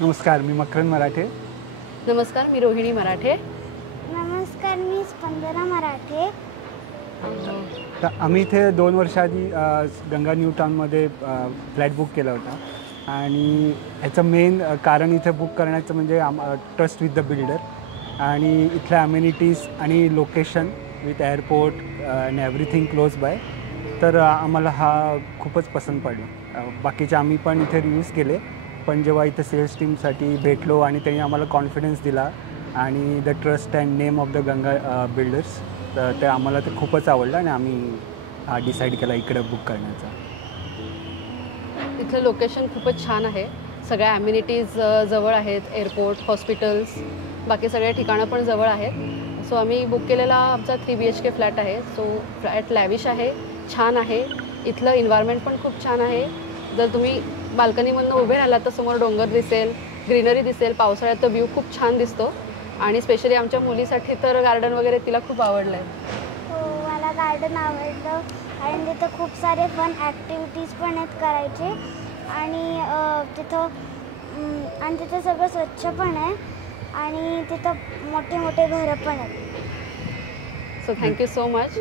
नमस्कार, मी मकरंद मराठे. नमस्कार, मी रोहिणी मराठे. नमस्कार, मी स्पंदना मराठे. तर आम्ही इथे 2 वर्षाआधी गंगा न्यू टाउनमध्ये फ्लॅट बुक केला होता आणि ह्याचं मेन कारण इथे बुक करण्याचं म्हणजे ट्रस्ट विथ द बिल्डर आणि इथल्या अम्युनिटीज आणि location with airport and everything close by. तर आम्हाला हा खूपच पसंत पडला. बाकीचे आम्ही पण इथे रिव्ह्यूज केले, पण जेव्हा इथे सेल्स टीमसाठी भेटलो आणि त्यांनी आम्हाला कॉन्फिडन्स दिला आणि the trust and name of the Ganga builders, तर ते आम्हाला ते खूपच आवडलं आणि आम्ही डिसाईड केला इकडे बुक करण्याचा. इथलं लोकेशन खूपच छान आहे. सगळ्या ॲम्युनिटीज जवळ आहेत, एअरपोर्ट, हॉस्पिटल्स, बाकी सगळे ठिकाणं पण जवळ आहेत. सो आम्ही बुक केलेला आमचा 3 BHK फ्लॅट आहे. सो फ्लॅट लॅविश आहे, छान आहे. इथलं एन्व्हायरमेंट पण खूप छान आहे. जर तुम्ही बाल्कनीमधून उभे राहिलात तर समोर डोंगर दिसेल, ग्रीनरी दिसेल. पावसाळ्यात तर व्ह्यू खूप छान दिसतो आणि स्पेशली आमच्या मुलीसाठी तर गार्डन वगैरे तिला खूप आवडलं आहे. हो, मला गार्डन आवडलं आणि तिथं खूप सारे फन ॲक्टिव्हिटीज पण आहेत करायचे आणि तिथं सगळं स्वच्छ पण आहे आणि तिथं मोठे मोठे घरं पण आहेत. So thank you so much.